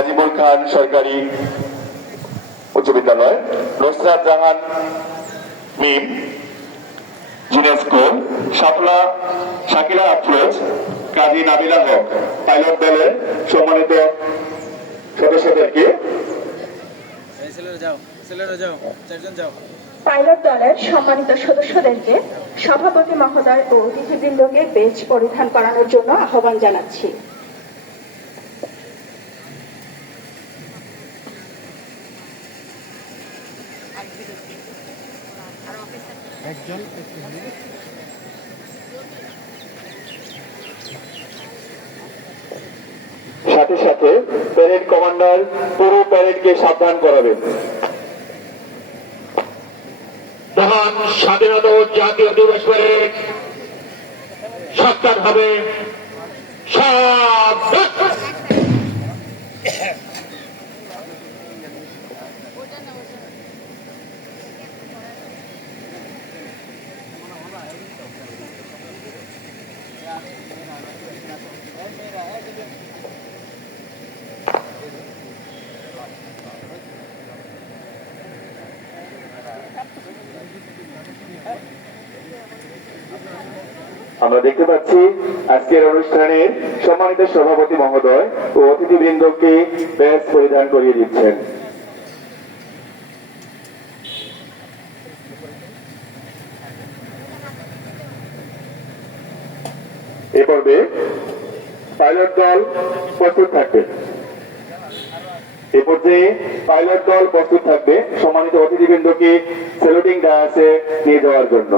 গাজীপুর খান সরকারি উচ্চ বিদ্যালয় Nusrat Jahan Mim junior school Shapla Shakila Afroz Kazi Nabila Haque pilot দলের সম্মানিত সদস্যদেরকে এই ছেলেরা যাও ছেলেরা যাও চারজন যাও। পাইলট দলের সম্মানিত সদস্যদেরকে সভাপতি মহোদয় ও অতিথিবৃন্দকে বেচ পরিধান করানোর জন্য আহ্বান জানাচ্ছি। সাথে সাথে প্যারেড কমান্ডার পুরো প্যারেডকে সাবধান করাবেন। মহান স্বাধীনতা জাতীয় দিবস প্যারেড সত্তর হবে সব আমরা দেখতে পাচ্ছি আজকের অনুষ্ঠানের সম্মানিত সভাপতি মহোদয় ও অতিথিবৃন্দকে ব্যাস পরিধান করিয়ে দিচ্ছেন। এ পর্বে পাইলট দল প্রস্তুত থাকবে। এ পর্যায়ে পাইলট দল প্রস্তুত থাকবে। সম্মানিত অতিথিবৃন্দকে সেলুটিং ডায়াসে নিয়ে যাওয়ার জন্য।